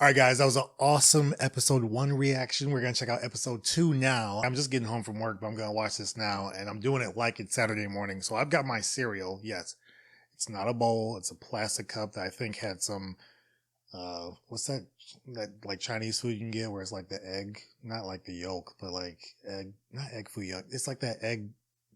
All right, guys, that was an awesome episode 1 reaction. We're going to check out episode 2 now. I'm just getting home from work, but I'm going to watch this now, and I'm doing it like it's Saturday morning. So I've got my cereal. Yes, it's not a bowl. It's a plastic cup that I think had some, what's that like Chinese food you can get where it's like the egg, not like the yolk, but like egg, not egg food yolk. It's like that egg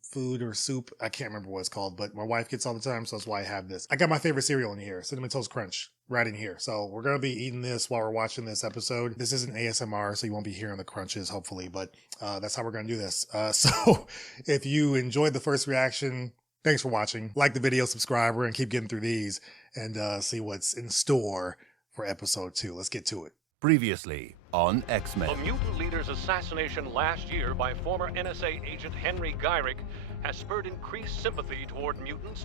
food or soup. I can't remember what it's called, but my wife gets all the time, so that's why I have this. I got my favorite cereal in here, Cinnamon Toast Crunch, right in here. So we're going to be eating this while we're watching this episode. This isn't ASMR, so you won't be hearing the crunches, hopefully, but that's how we're going to do this. So if you enjoyed the first reaction, thanks for watching. Like the video, subscribe, and keep getting through these and see what's in store for episode 2. Let's get to it. Previously on X-Men. The mutant leader's assassination last year by former NSA agent Henry Gyrick has spurred increased sympathy toward mutants.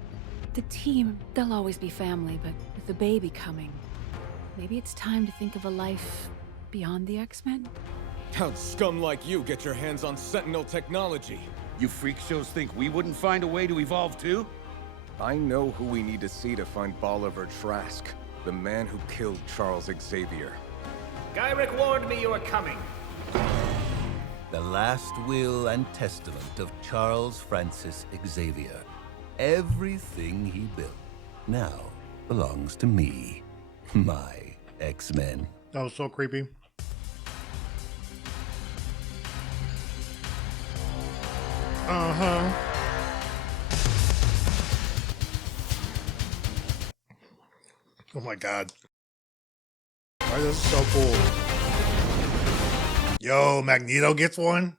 The team, they'll always be family, but with the baby coming, maybe it's time to think of a life beyond the X-Men? How'd scum like you get your hands on Sentinel technology? You freak shows think we wouldn't find a way to evolve too? I know who we need to see to find Bolivar Trask, the man who killed Charles Xavier. Gyrick warned me you were coming. The last will and testament of Charles Francis Xavier. Everything he built now belongs to me, my X-Men. That was so creepy. Uh-huh. Oh my god. Why is this so cool? Yo, Magneto gets one?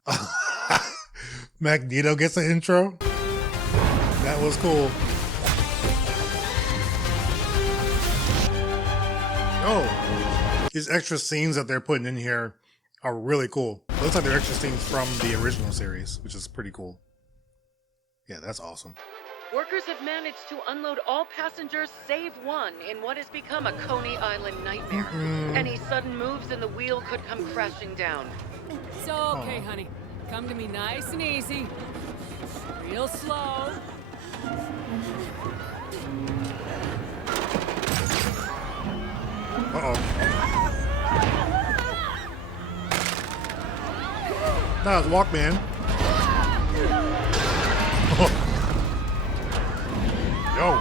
Magneto gets an intro? That was cool. Oh, these extra scenes that they're putting in here are really cool. Looks like they're extra scenes from the original series, which is pretty cool. Yeah, that's awesome. Workers have managed to unload all passengers save one in what has become a Coney Island nightmare. Any sudden moves and the wheel could come crashing down. It's okay, honey. Come to me nice and easy. Real slow. Uh-oh. That was Walkman. Yo.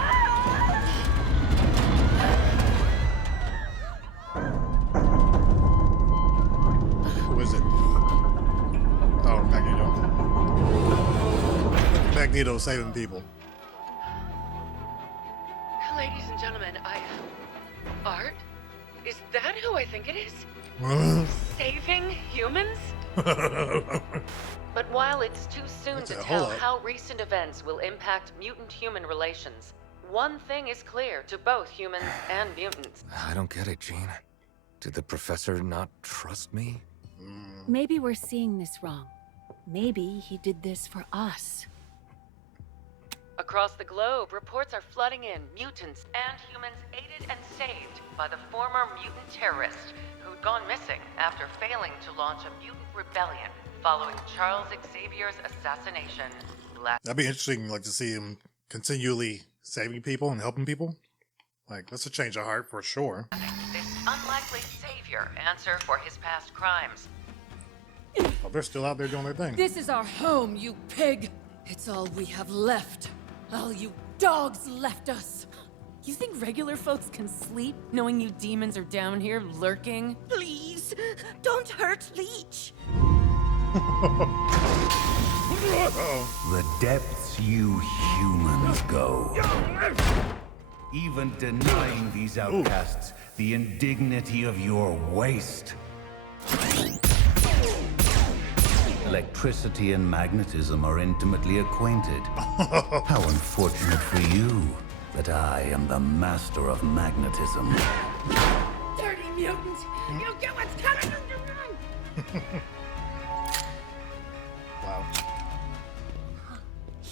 Who is it? Oh, Magneto. Magneto saving people. Ladies and gentlemen, Art? Is that who I think it is? Saving humans? But while it's too soon to tell how recent events will impact mutant-human relations, one thing is clear to both humans and mutants. I don't get it, Jean. Did the professor not trust me? Maybe we're seeing this wrong. Maybe he did this for us. Across the globe, reports are flooding in. Mutants and humans aided and saved by the former mutant terrorist who'd gone missing after failing to launch a mutant rebellion following Charles Xavier's assassination last... That'd be interesting, like, to see him continually saving people and helping people. Like, that's a change of heart for sure. This unlikely savior answer for his past crimes. Oh, they're still out there doing their thing. This is our home, you pig! It's all we have left. All you dogs left us. You think regular folks can sleep knowing you demons are down here lurking? Please, don't hurt Leech. The depths you humans go. Even denying these outcasts the indignity of your waste. Electricity and magnetism are intimately acquainted. How unfortunate for you that I am the master of magnetism. Dirty mutant! You get what's coming! Wow.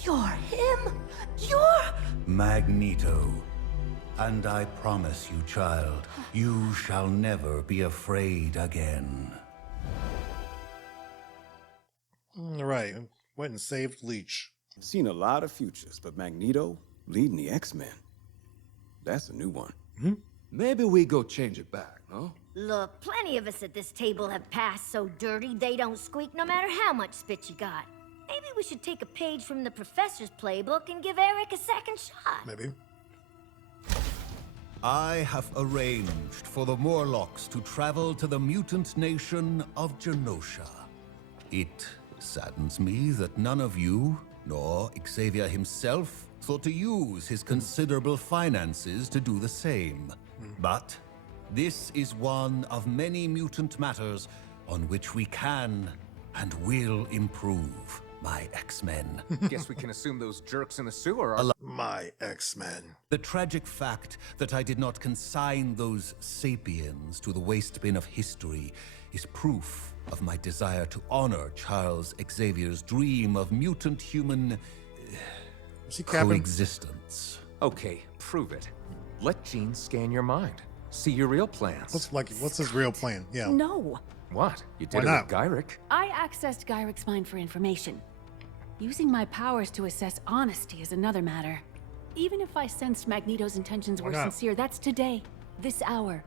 You're him? You're... Magneto. And I promise you, child, you shall never be afraid again. All right. Went and saved Leech. Seen a lot of futures, but Magneto leading the X-Men. That's a new one. Maybe we go change it back, no? Look, plenty of us at this table have passed so dirty they don't squeak no matter how much spit you got. Maybe we should take a page from the professor's playbook and give Eric a second shot. Maybe. I have arranged for the Morlocks to travel to the mutant nation of Genosha. It saddens me that none of you, nor Xavier himself, thought to use his considerable finances to do the same. But this is one of many mutant matters on which we can and will improve, my X-Men. Guess we can assume those jerks in the sewer are... My X-Men. The tragic fact that I did not consign those sapiens to the waste bin of history is proof of my desire to honor Charles Xavier's dream of mutant-human coexistence. Okay, prove it. Let Jean scan your mind. See your real plans. What's his real plan? Yeah. No. What? You did Why it not? with Gyrick? I accessed Gyric's mind for information. Using my powers to assess honesty is another matter. Even if I sensed Magneto's intentions were sincere, that's today, this hour,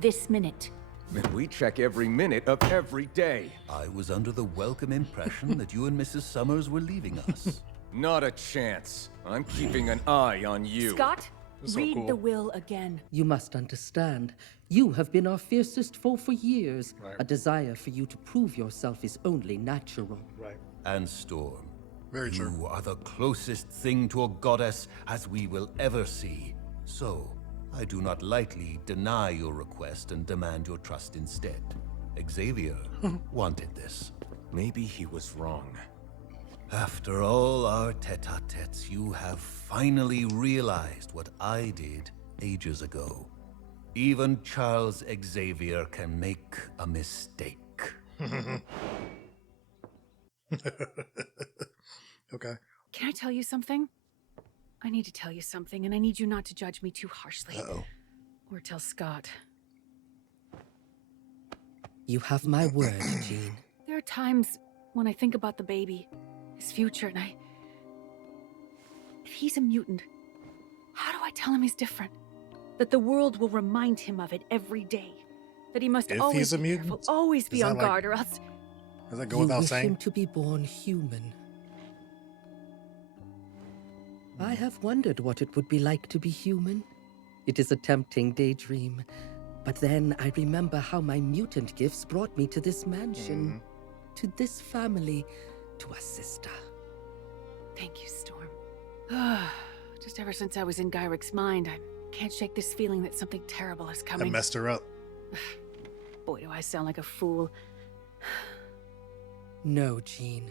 this minute. And we check every minute of every day. I was under the welcome impression that you and Mrs. Summers were leaving us. Not a chance. I'm keeping an eye on you. Scott, so read cool. the will again. You must understand. You have been our fiercest foe for years. Right. A desire for you to prove yourself is only natural. Right. And Storm, Very true. you are the closest thing to a goddess as we will ever see. So, I do not lightly deny your request and demand your trust instead. Xavier wanted this. Maybe he was wrong. After all our tete-a-tetes, you have finally realized what I did ages ago. Even Charles Xavier can make a mistake. Okay. Can I tell you something? I need to tell you something, and I need you not to judge me too harshly. Uh-oh. Or tell Scott. You have my word, Jean. There are times when I think about the baby, his future, and if he's a mutant, how do I tell him he's different? That the world will remind him of it every day. That he must If always he's a be mutant? careful, always be Is that on like- guard, or else... Does that go You without wish saying? him to be born human. I have wondered what it would be like to be human. It is a tempting daydream. But then I remember how my mutant gifts brought me to this mansion, to this family, to a sister. Thank you, Storm. Just ever since I was in Gyric's mind, I can't shake this feeling that something terrible is I coming. messed her up. Boy, do I sound like a fool. No, Jean.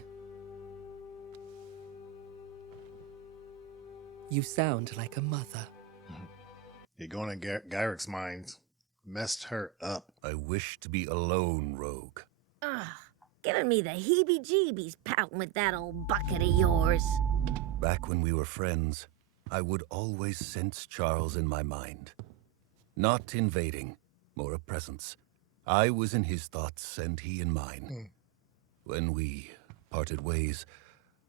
You sound like a mother. You're going in Gyric's mind. Messed her up. I wish to be alone, Rogue. Ugh, giving me the heebie-jeebies pouting with that old bucket of yours. Back when we were friends, I would always sense Charles in my mind. Not invading, more a presence. I was in his thoughts and he in mine. When we parted ways,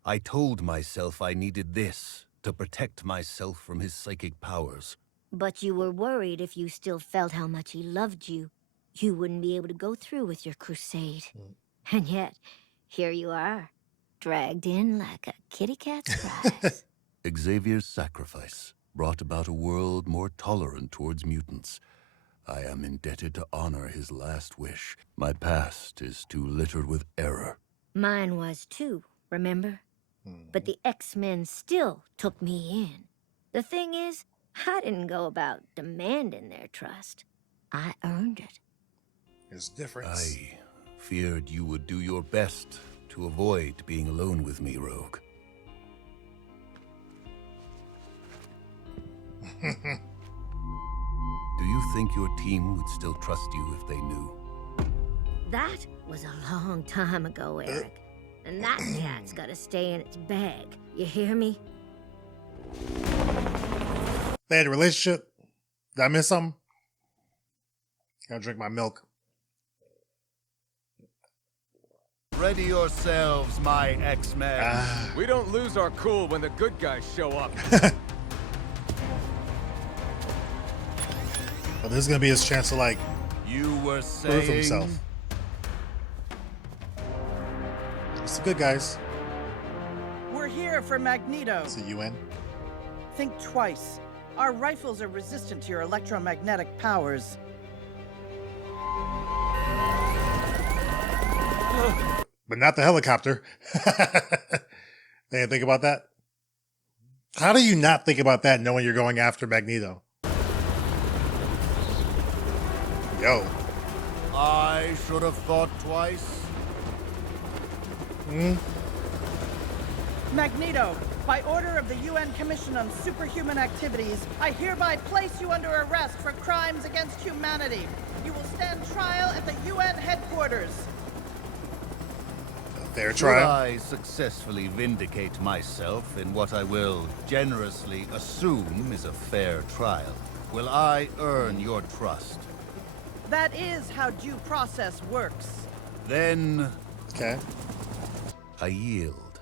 I told myself I needed this to protect myself from his psychic powers. But you were worried if you still felt how much he loved you, you wouldn't be able to go through with your crusade. And yet, here you are, dragged in like a kitty cat's prize. Xavier's sacrifice brought about a world more tolerant towards mutants. I am indebted to honor his last wish. My past is too littered with error. Mine was too, remember? But the X-Men still took me in. The thing is, I didn't go about demanding their trust. I earned it. There's difference. I feared you would do your best to avoid being alone with me, Rogue. Do you think your team would still trust you if they knew? That was a long time ago, Eric. And that cat's gotta stay in its bag. You hear me? They had a relationship. Did I miss something? Gotta drink my milk. Ready yourselves, my X-Men. We don't lose our cool when the good guys show up. But this is gonna be his chance to like You were Prove saying... himself. It's the good guys. We're here for Magneto. It's the UN. Think twice. Our rifles are resistant to your electromagnetic powers. But not the helicopter. They didn't think about that? How do you not think about that knowing you're going after Magneto? Yo. I should have thought twice. Magneto, by order of the UN Commission on Superhuman Activities, I hereby place you under arrest for crimes against humanity. You will stand trial at the UN headquarters. Fair Should trial. I successfully vindicate myself in what I will generously assume is a fair trial, will I earn your trust? That is how due process works. Then Okay. I yield.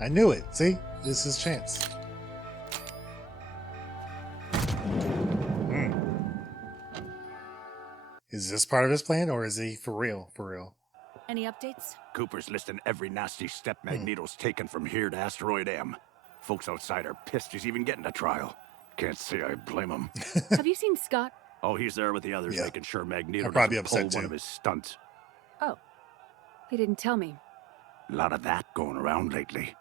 I knew it. See? This is chance. Is this part of his plan, or is he for real? For real? Any updates? Cooper's listing every nasty step Magneto's taken from here to Asteroid M. Folks outside are pissed he's even getting to trial. Can't say I blame him. Have you seen Scott? Oh, he's there with the others, Yeah. making sure Magneto I'd probably be doesn't pull upset, one too. of his stunts. Oh. He didn't tell me. A lot of that going around lately.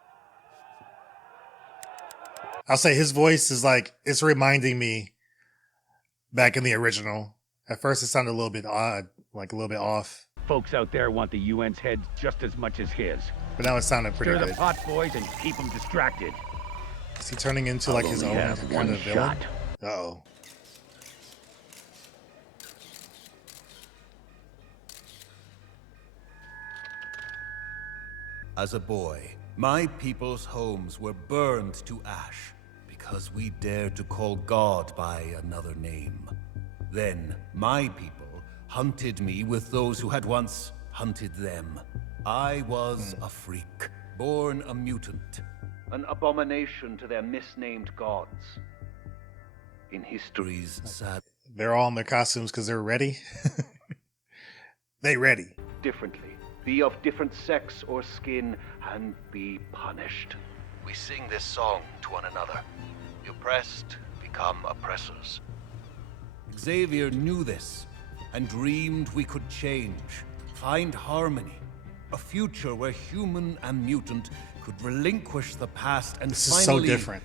I'll say his voice is like, it's reminding me back in the original. At first it sounded a little bit odd, like a little bit off. Folks out there want the UN's head just as much as his. But now it sounded pretty Stir good. the pot, boys, and keep them distracted. Is he turning into like his I'll own only have kind one of villain? shot. Uh-oh. As a boy, my people's homes were burned to ash because we dared to call God by another name. Then my people hunted me with those who had once hunted them. I was a freak, born a mutant, an abomination to their misnamed gods. In history's sad They're all in their costumes because they're ready. They ready. differently, be of different sex or skin, and be punished. We sing this song to one another. The oppressed become oppressors. Xavier knew this, and dreamed we could change, find harmony, a future where human and mutant could relinquish the past and This is finally... so different.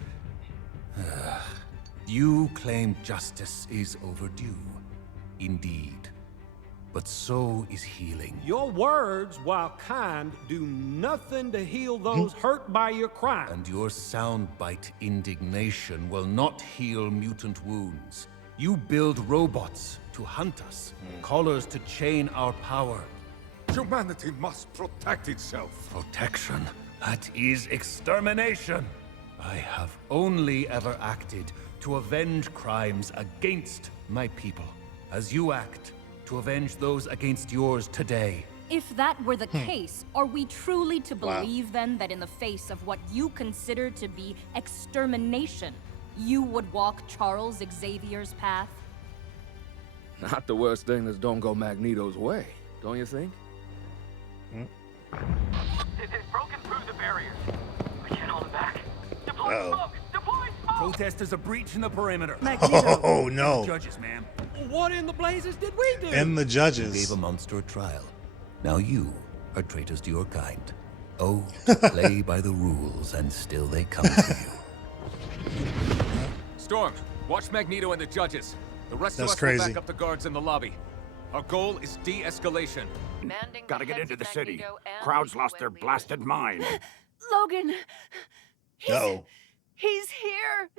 You claim justice is overdue. Indeed. But so is healing. Your words, while kind, do nothing to heal those hurt by your crime. And your soundbite indignation will not heal mutant wounds. You build robots to hunt us, collars to chain our power. Humanity must protect itself. Protection? That is extermination. I have only ever acted to avenge crimes against my people, as you act to avenge those against yours today. If that were the case, are we truly to Wow. believe then that in the face of what you consider to be extermination, you would walk Charles Xavier's path? Not the worst thing that's don't go Magneto's way, don't you think? They've broken through the barriers. We can't hold them back. Deploy Uh-oh. smoke! Deploy smoke! Protesters are breaching the perimeter. Oh, no. Judges, ma'am. What in the blazes did we do? And the You judges. gave a monster a trial. Now you are traitors to your kind. Oh, to play by the rules, and still they come to you. Storm, watch Magneto and the judges. The rest That's of us crazy. will back up the guards in the lobby. Our goal is de-escalation. Gotta get into the city. Crowds lost their blasted mind. Logan! Uh-oh. He's here!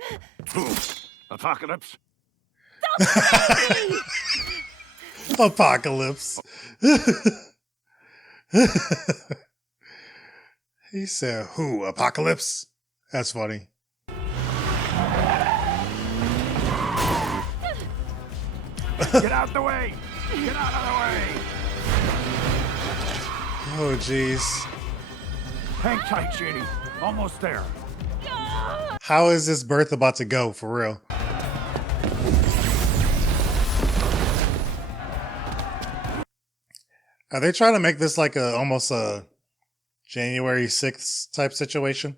Who? Apocalypse? Apocalypse. He said, who? Apocalypse? That's funny. Get out the way! Get out of the way! Oh, jeez. Hang tight, Shady. Almost there. How is this birth about to go, for real? Are they trying to make this like a almost a January 6th type situation?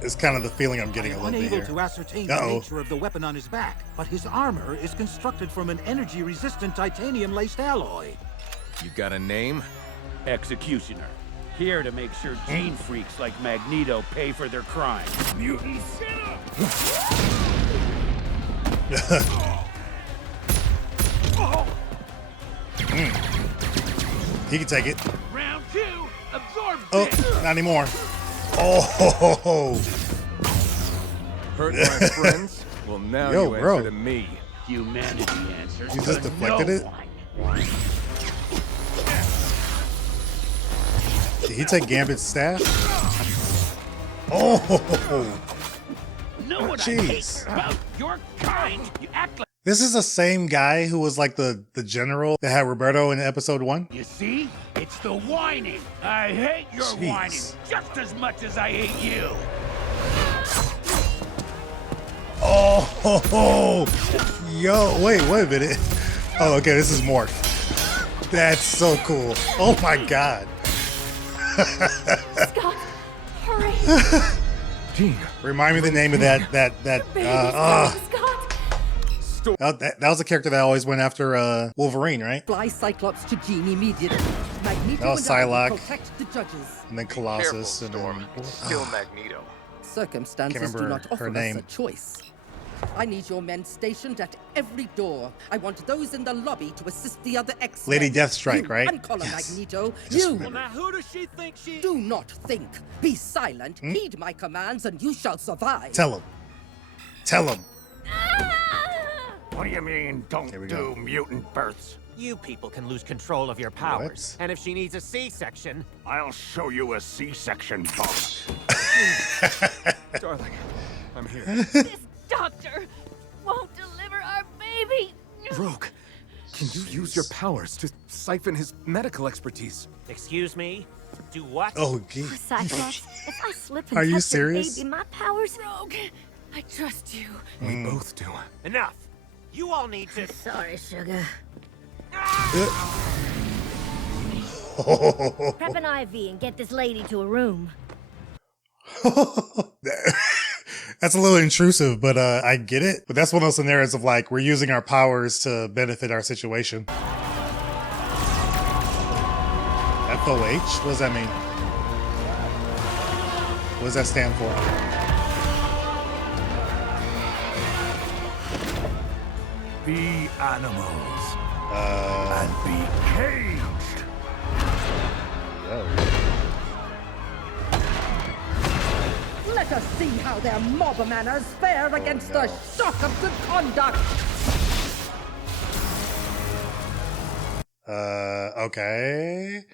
It's kind of the feeling I'm getting a little bit Unable here. to ascertain the nature of the weapon on his back, but his armor is constructed from an energy-resistant titanium-laced alloy. You got a name? Executioner. Here to make sure gene freaks like Magneto pay for their crimes. Mutants! He can take it. Round 2, absorb this. Not anymore. Oh, hurt my friends? Well, now you answer to me. Humanity answers. You just deflected it? Did he take Gambit's staff? Oh, jeez. About your kind. You act like. This is the same guy who was like the general that had Roberto in episode 1? You see? It's the whining. I hate your whining just as much as I hate you. Oh, yo, wait a minute. Oh, okay, this is Morph. That's so cool. Oh my god. Scott, hurry. Jean. Remind me the name of that was a character that always went after Wolverine, right? Fly Cyclops to Jean immediately. Magneto That was Psylocke. protect the judges. And then Colossus. And then, Still Magneto. Circumstances do not offer us a choice. I need your men stationed at every door. I want those in the lobby to assist the other X-Men. Lady Deathstrike, right? Uncolor Magneto. Just You. remember. Now who does she think she... Do not think. Be silent. Heed my commands and you shall survive. Tell him. Tell him. What do you mean, don't do mutant births? You people can lose control of your powers. And if she needs a C-section... I'll show you a C-section bump. Darling, I'm here. This doctor won't deliver our baby. Rogue, can you use your powers to siphon his medical expertise? Excuse me? Do what? Oh, geez. Cyclops, if I slip and Are you touch serious? your baby, my powers... Rogue, I trust you. We both do. Enough. You all need to... Sorry, sugar. Prep an IV and get this lady to a room. That's a little intrusive, but I get it. But that's one of those scenarios of like, we're using our powers to benefit our situation. FOH? What does that mean? What does that stand for? Be animals. And be caged. Let us see how their mob manners fare against the shock of good conduct. Okay.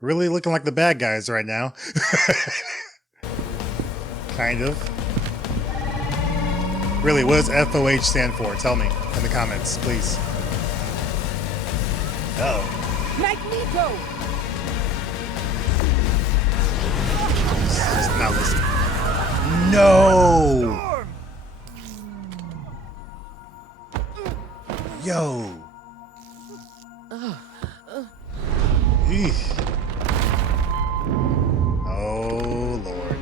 Really looking like the bad guys right now. Kind of. Really, what does FOH stand for? Tell me in the comments, please. Uh-oh. Magneto! Just not listening. No! Yo! Eesh. Oh, Lord.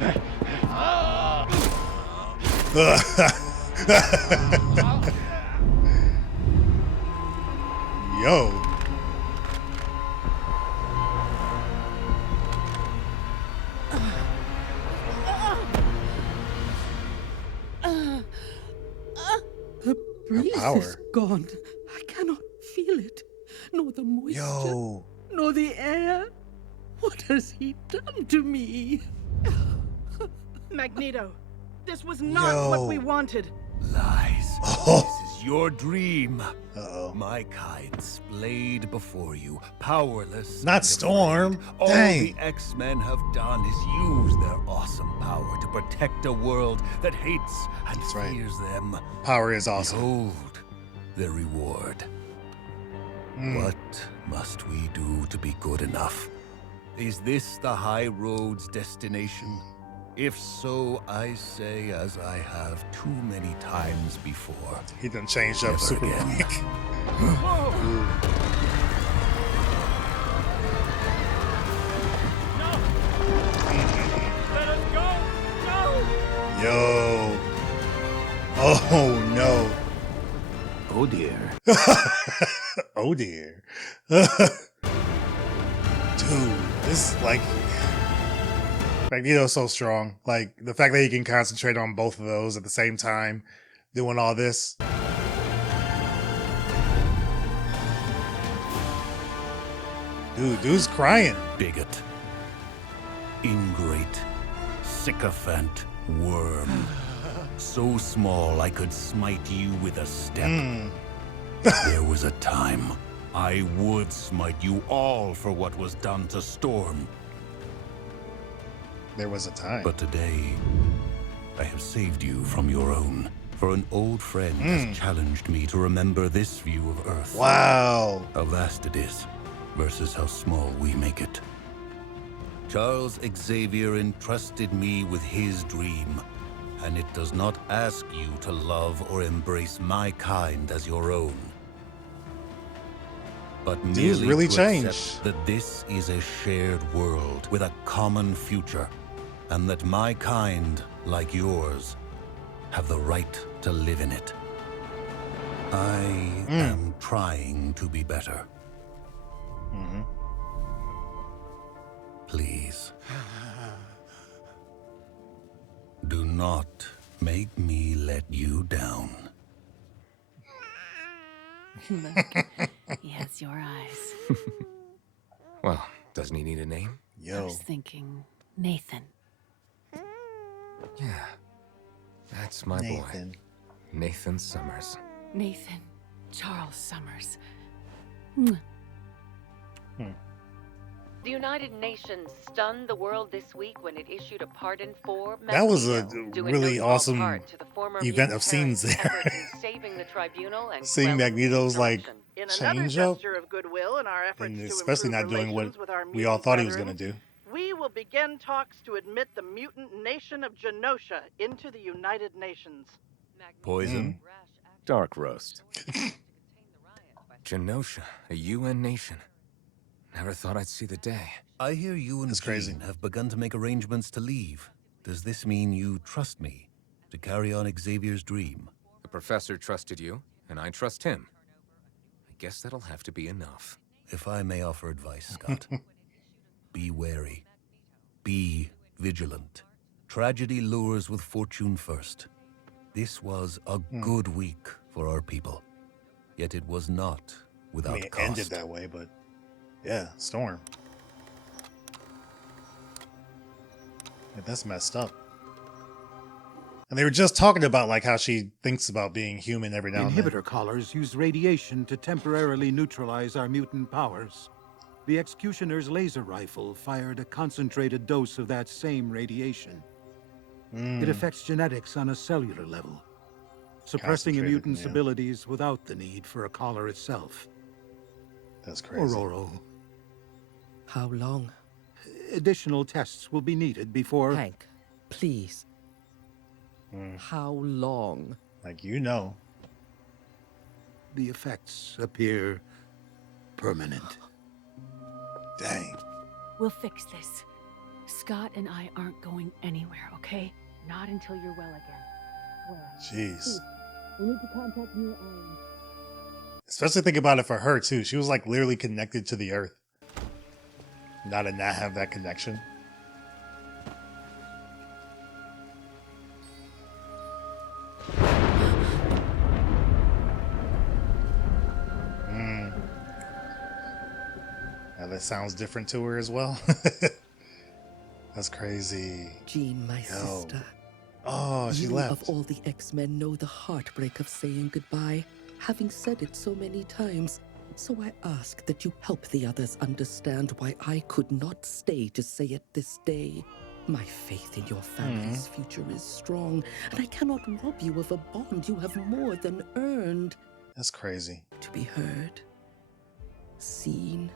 Yo. The breeze power. is gone. I cannot feel it. Nor the moisture. Yo. Nor the air. What has he done to me? Magneto, this was not what we wanted. Lies. Oh. This is your dream. Uh-oh. My kind splayed before you, powerless. Not and Storm. afraid. All Dang. the X-Men have done is use their awesome power to protect a world that hates and fears them. Power is awesome. Behold their reward. What must we do to be good enough? Is this the High Road's destination? If so, I say as I have too many times before. He done changed up super quick. Let us go! No! Yo. Oh no. Oh dear. Oh dear. Dude, this like Magneto's so strong. Like the fact that he can concentrate on both of those at the same time, doing all this. Dude's crying. Bigot. Ingrate. Sycophant. Worm. So small I could smite you with a step. There was a time I would smite you all for what was done to Storm. There was a time. But today, I have saved you from your own. For an old friend has challenged me to remember this view of Earth. Wow. How vast it is versus how small we make it. Charles Xavier entrusted me with his dream, and it does not ask you to love or embrace my kind as your own. But Dude's merely really to changed. accept that this is a shared world with a common future, and that my kind, like yours, have the right to live in it. I am trying to be better. Please. Do not make me let you down. Look, he has your eyes. Well, doesn't he need a name? I was thinking Nathan. Yeah. That's my boy. Nathan Summers. Nathan Charles Summers. Mwah. The United Nations stunned the world this week when it issued a pardon for Magneto. That was a due in really no small awesome part to the former event mutant of scenes terrorist's there. effort in saving the tribunal and Seeing quelling Magneto's like insurrection. In another change up, gesture of goodwill in our efforts and to especially improve not doing what relations with our we all mutant thought he was brethren, gonna do. we will begin talks to admit the mutant nation of Genosha into the United Nations. Poison? Dark roast. Genosha, a UN nation. Never thought I'd see the day. I hear you and Jean have begun to make arrangements to leave. Does this mean you trust me to carry on Xavier's dream? The professor trusted you, and I trust him. I guess that'll have to be enough. If I may offer advice, Scott, be wary. Be vigilant. Tragedy lures with fortune first. This was a good week for our people. Yet it was not without I mean, it cost. ended that way, but yeah, Storm. Yeah, that's messed up. And they were just talking about like how she thinks about being human every now and then. Inhibitor collars use radiation to temporarily neutralize our mutant powers. The Executioner's laser rifle fired a concentrated dose of that same radiation. It affects genetics on a cellular level, suppressing a Concentrated, mutant's yeah. abilities without the need for a collar itself. That's crazy. Aurora. How long? Additional tests will be needed before... Hank, please. How long? Like, you know. The effects appear permanent. Dang. We'll fix this. Scott and I aren't going anywhere, okay? Not until you're well again. Well, Jeez. we need to contact New Island. Especially think about it for her too. She was like literally connected to the earth. Not to not have that connection. Now that sounds different to her as well. That's crazy. Jean, my Yo. sister. Oh, she you left. of all the X-Men know the heartbreak of saying goodbye, having said it so many times. So I ask that you help the others understand why I could not stay to say it this day. My faith in your family's future is strong, and I cannot rob you of a bond you have more than earned. That's crazy. To be heard, seen,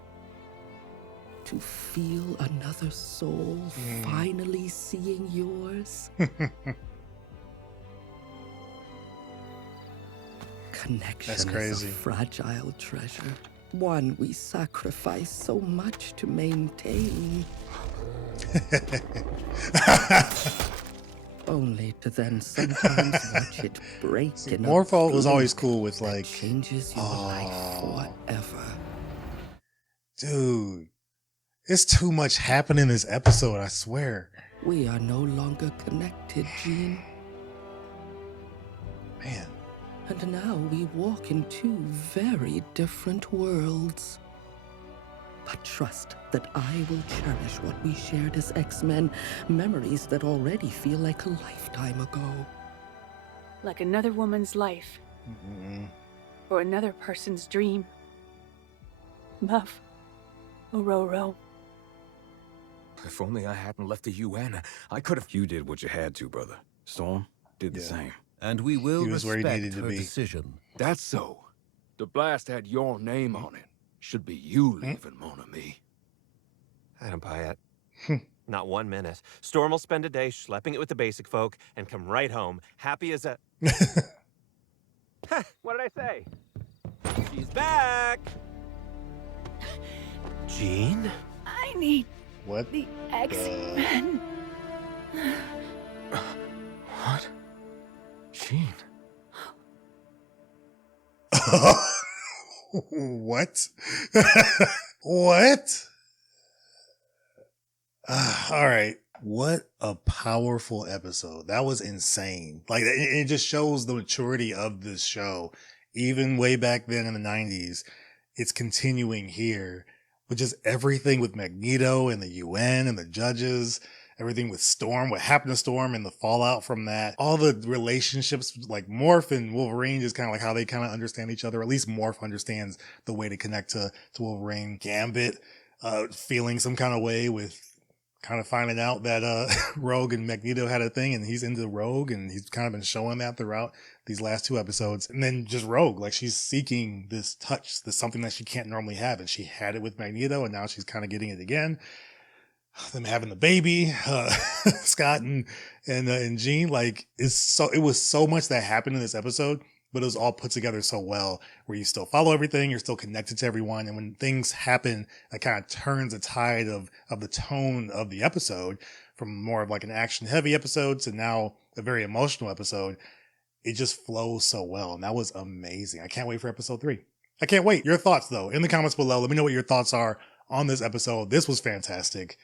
to feel another soul finally seeing yours. Connection That's is crazy. a fragile treasure, one we sacrifice so much to maintain. Only to then sometimes watch it break See, in a Morpho was always fluke cool with that like changes your life forever. Dude, it's too much happening in this episode, I swear. We are no longer connected, Jean. Man. And now we walk in two very different worlds. But trust that I will cherish what we shared as X-Men, memories that already feel like a lifetime ago. Like another woman's life. Or another person's dream. Love. Ororo. If only I hadn't left the UN, I could have... You did what you had to, brother. Storm did the same. And we will He was where he respect needed to her be. decision. That's so. The blast had your name on it. Should be you leaving, mon ami. I don't buy it. Not 1 minute. Storm will spend a day schlepping it with the basic folk and come right home, happy as a... What did I say? She's back! Jean? I need what? The X-Men. What? Jean? What? What? All right. What a powerful episode. That was insane. Like, it just shows the maturity of this show. Even way back then in the 90s, it's continuing here with just everything with Magneto and the UN and the judges, everything with Storm, what happened to Storm and the fallout from that. All the relationships, like Morph and Wolverine, just kind of like how they kind of understand each other. At least Morph understands the way to connect to Wolverine. Gambit, feeling some kind of way with kind of finding out that Rogue and Magneto had a thing and he's into Rogue, and he's kind of been showing that throughout these last 2 episodes. And then just Rogue, like she's seeking this touch, this something that she can't normally have, and she had it with Magneto and now she's kind of getting it again. Them having the baby, Scott and Jean, like it was so much that happened in this episode, but it was all put together so well, where you still follow everything, you're still connected to everyone. And when things happen, that kind of turns the tide of the tone of the episode from more of like an action heavy episode to now a very emotional episode. It just flows so well. And that was amazing. I can't wait for episode 3. I can't wait. Your thoughts though, in the comments below. Let me know what your thoughts are on this episode. This was fantastic.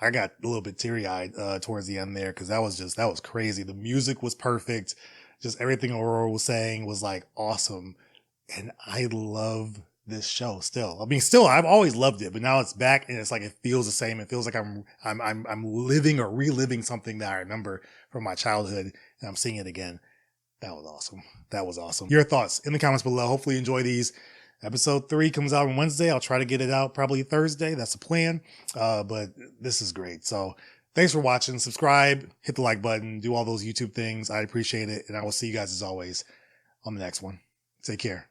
I got a little bit teary-eyed towards the end there, because that was crazy. The music was perfect. Just everything Aurora was saying was like awesome. And I love this show still. I mean, still, I've always loved it, but now it's back and it's like, it feels the same. It feels like I'm living or reliving something that I remember from my childhood, and I'm seeing it again. That was awesome. That was awesome. Your thoughts in the comments below. Hopefully you enjoy these. Episode 3 comes out on Wednesday. I'll try to get it out probably Thursday. That's the plan. But this is great. So thanks for watching. Subscribe, hit the like button, do all those YouTube things. I appreciate it. And I will see you guys as always on the next one. Take care.